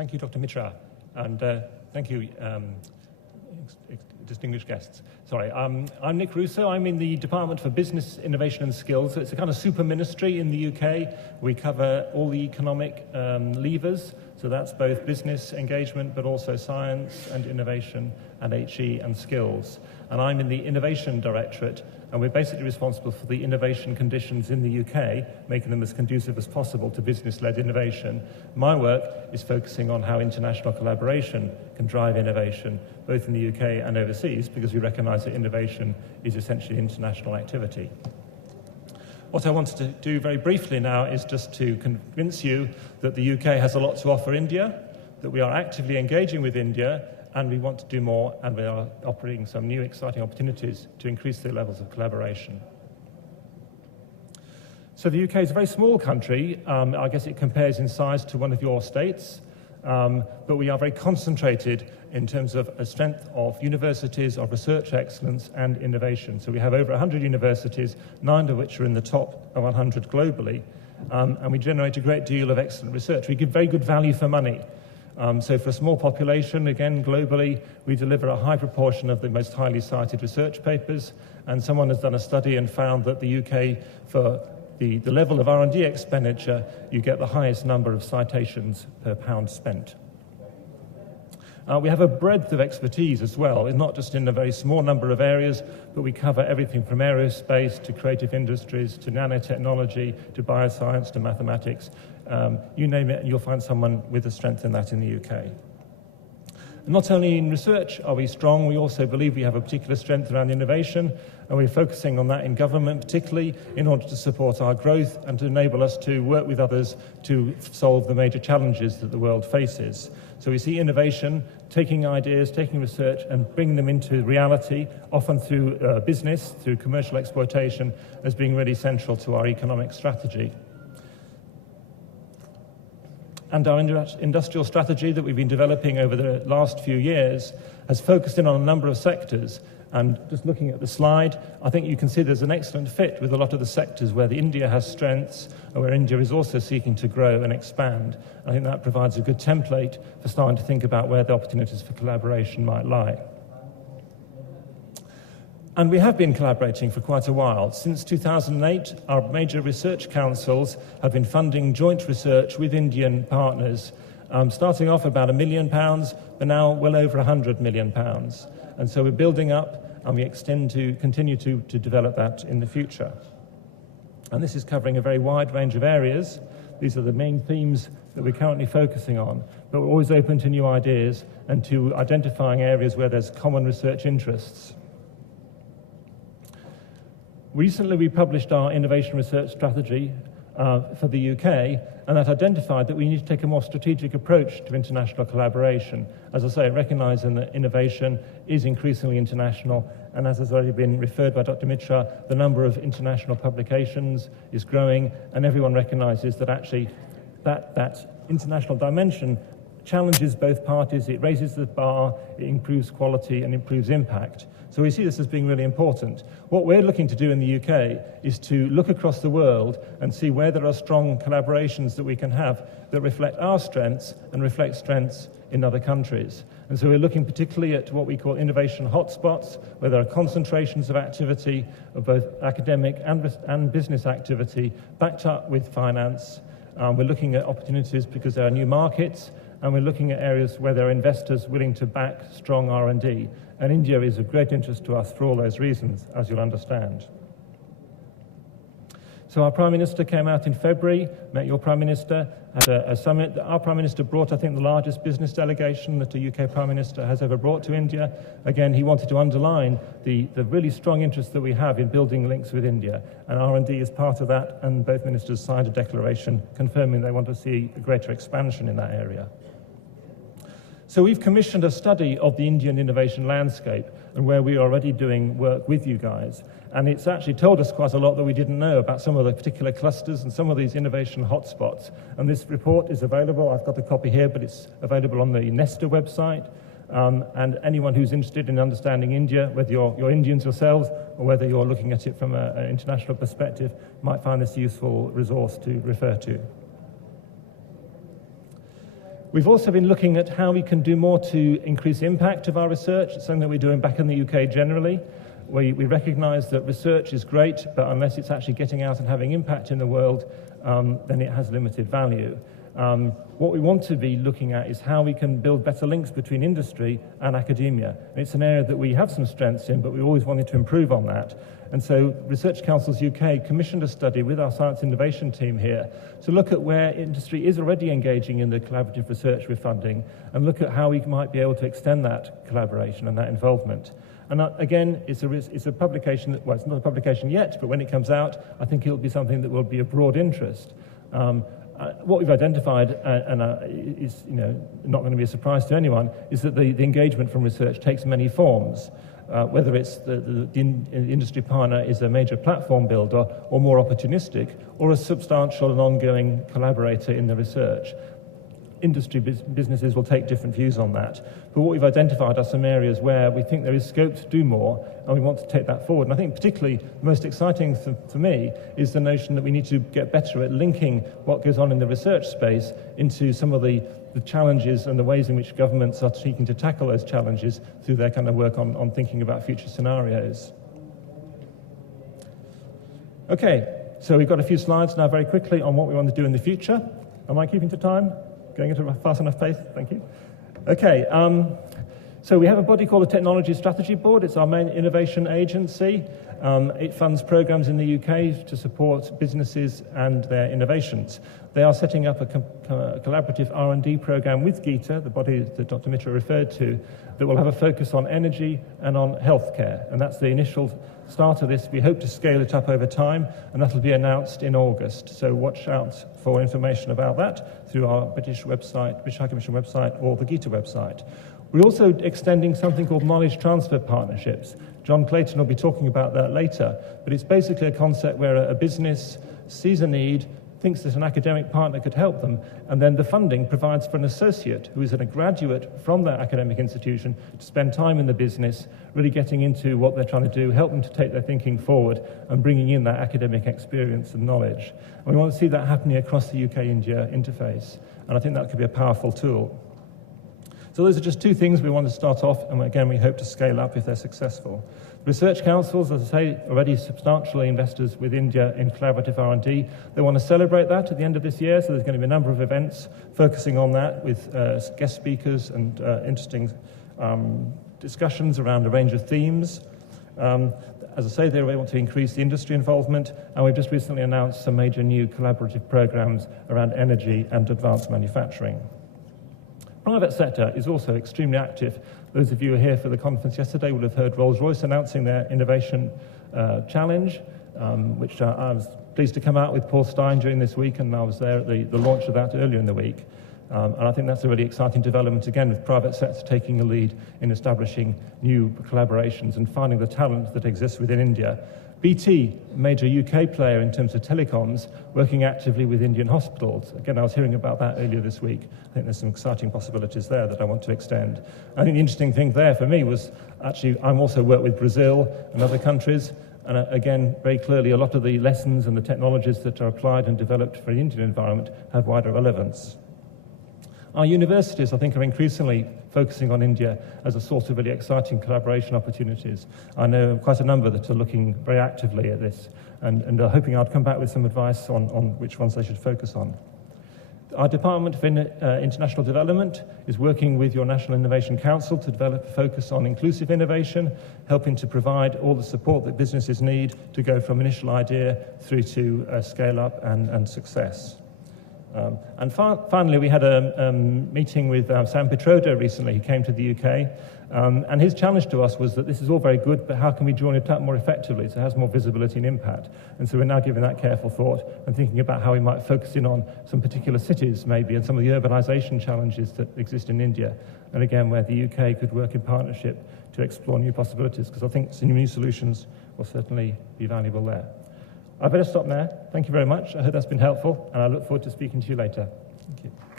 Thank you, Dr. Mitra, and thank you, distinguished guests. Sorry, I'm Nick Rousseau. I'm in the Department for Business, Innovation and Skills. So it's a kind of super ministry in the UK. We cover all the economic levers. So that's both business engagement, but also science and innovation and HE and skills. And I'm in the Innovation Directorate, and we're basically responsible for the innovation conditions in the UK, making them as conducive as possible to business-led innovation. My work is focusing on how international collaboration can drive innovation, both in the UK and overseas, because we recognise that innovation is essentially international activity. What I wanted to do very briefly now is just to convince you that the UK has a lot to offer India, that we are actively engaging with India, and we want to do more, and we are operating some new exciting opportunities to increase the levels of collaboration. So the UK is a very small country. I guess it compares in size to one of your states, but we are very concentrated in terms of a strength of universities, of research excellence and innovation. So we have over 100 universities, 9 of which are in the top of 100 globally, and we generate a great deal of excellent research. We give very good value for money. So for a small population, again, globally, we deliver a high proportion of the most highly cited research papers, and someone has done a study and found that the UK, for the level of R&D expenditure, you get the highest number of citations per pound spent. We have a breadth of expertise as well. It's not just in a very small number of areas, but we cover everything from aerospace to creative industries to nanotechnology to bioscience to mathematics. You name it, and you'll find someone with a strength in that in the UK. And not only in research are we strong, we also believe we have a particular strength around innovation, and we're focusing on that in government particularly in order to support our growth and to enable us to work with others to solve the major challenges that the world faces. So we see innovation, taking ideas, taking research and bringing them into reality, often through business, through commercial exploitation, as being really central to our economic strategy. And our industrial strategy that we've been developing over the last few years has focused in on a number of sectors. And just looking at the slide, I think you can see there's an excellent fit with a lot of the sectors where India has strengths and where India is also seeking to grow and expand. I think that provides a good template for starting to think about where the opportunities for collaboration might lie. And we have been collaborating for quite a while. Since 2008, our major research councils have been funding joint research with Indian partners, starting off about £1 million, but now well over £100 million. And so we're building up, and we extend to continue to develop that in the future. And this is covering a very wide range of areas. These are the main themes that we're currently focusing on, but we're always open to new ideas and to identifying areas where there's common research interests. Recently, we published our innovation research strategy for the UK, and that identified that we need to take a more strategic approach to international collaboration. As I say, recognizing that innovation is increasingly international, and as has already been referred by Dr. Mitra, the number of international publications is growing, and everyone recognizes that actually that international dimension challenges both parties, it raises the bar, it improves quality and improves impact. So we see this as being really important. What we're looking to do in the UK is to look across the world and see where there are strong collaborations that we can have that reflect our strengths and reflect strengths in other countries. And so we're looking particularly at what we call innovation hotspots, where there are concentrations of activity of both academic and business activity backed up with finance. We're looking at opportunities because there are new markets, and we're looking at areas where there are investors willing to back strong R&D. And India is of great interest to us for all those reasons, as you'll understand. So our Prime Minister came out in February, met your Prime Minister, had a summit. Our Prime Minister brought, I think, the largest business delegation that a UK Prime Minister has ever brought to India. Again, he wanted to underline the really strong interest that we have in building links with India. And R&D is part of that, and both ministers signed a declaration confirming they want to see a greater expansion in that area. So we've commissioned a study of the Indian innovation landscape and where we are already doing work with you guys. And it's actually told us quite a lot that we didn't know about some of the particular clusters and some of these innovation hotspots. And this report is available. I've got a copy here, but it's available on the Nesta website. And anyone who's interested in understanding India, whether you're Indians yourselves or whether you're looking at it from an international perspective, might find this a useful resource to refer to. We've also been looking at how we can do more to increase the impact of our research. It's something that we're doing back in the UK generally. We recognise that research is great, but unless it's actually getting out and having impact in the world, then it has limited value. What we want to be looking at is how we can build better links between industry and academia. It's an area that we have some strengths in, but we always wanted to improve on that. And so Research Councils UK commissioned a study with our science innovation team here to look at where industry is already engaging in the collaborative research we're funding and look at how we might be able to extend that collaboration and that involvement. And again, it's a publication that, well, it's not a publication yet, but when it comes out, I think it'll be something that will be of broad interest. What we've identified, is not going to be a surprise to anyone, is that the engagement from research takes many forms. Whether it's the industry partner is a major platform builder or more opportunistic, or a substantial and ongoing collaborator in the research. Industry businesses will take different views on that. But what we've identified are some areas where we think there is scope to do more, and we want to take that forward. And I think particularly the most exciting for me is the notion that we need to get better at linking what goes on in the research space into some of the challenges and the ways in which governments are seeking to tackle those challenges through their kind of work on thinking about future scenarios. Okay, so we've got a few slides now very quickly on what we want to do in the future. Am I keeping to time? Going at a fast enough pace? Thank you. Okay, so we have a body called the Technology Strategy Board. It's our main innovation agency. It funds programs in the UK to support businesses and their innovations. They are setting up a collaborative R&D program with GITA, the body that Dr. Mitra referred to, that will have a focus on energy and on healthcare. And that's the initial start of this. We hope to scale it up over time, and that will be announced in August. So watch out for information about that through our British website, British High Commission website, or the GITA website. We're also extending something called knowledge transfer partnerships. John Clayton will be talking about that later, but it's basically a concept where a business sees a need, thinks that an academic partner could help them, and then the funding provides for an associate who is a graduate from that academic institution to spend time in the business, really getting into what they're trying to do, help them to take their thinking forward, and bringing in that academic experience and knowledge. And we want to see that happening across the UK-India interface, and I think that could be a powerful tool. So those are just two things we want to start off, and again, we hope to scale up if they're successful. Research councils, as I say, already substantially investors with India in collaborative R&D. They want to celebrate that at the end of this year, so there's going to be a number of events focusing on that with guest speakers and interesting discussions around a range of themes. As I say, they want to increase the industry involvement, and we've just recently announced some major new collaborative programs around energy and advanced manufacturing. Private sector is also extremely active. Those of you who were here for the conference yesterday will have heard Rolls-Royce announcing their innovation challenge, which I was pleased to come out with Paul Stein during this week, and I was there at the launch of that earlier in the week. And I think that's a really exciting development, again, with private sector taking a lead in establishing new collaborations and finding the talent that exists within India. BT, major UK player in terms of telecoms, working actively with Indian hospitals. Again, I was hearing about that earlier this week. I think there's some exciting possibilities there that I want to extend. I think the interesting thing there for me was actually I'm also worked with Brazil and other countries, and again, very clearly a lot of the lessons and the technologies that are applied and developed for the Indian environment have wider relevance. Our universities, I think, are increasingly focusing on India as a source of really exciting collaboration opportunities. I know quite a number that are looking very actively at this and are hoping I'd come back with some advice on which ones they should focus on. Our Department of International Development is working with your National Innovation Council to develop a focus on inclusive innovation, helping to provide all the support that businesses need to go from initial idea through to scale up and success. And finally, we had a meeting with Sam Petroda recently. He came to the UK, and his challenge to us was that this is all very good, but how can we join it up more effectively so it has more visibility and impact? And so we're now giving that careful thought and thinking about how we might focus in on some particular cities maybe and some of the urbanisation challenges that exist in India, and again where the UK could work in partnership to explore new possibilities, because I think some new solutions will certainly be valuable there. I better stop there. Thank you very much. I hope that's been helpful, and I look forward to speaking to you later. Thank you.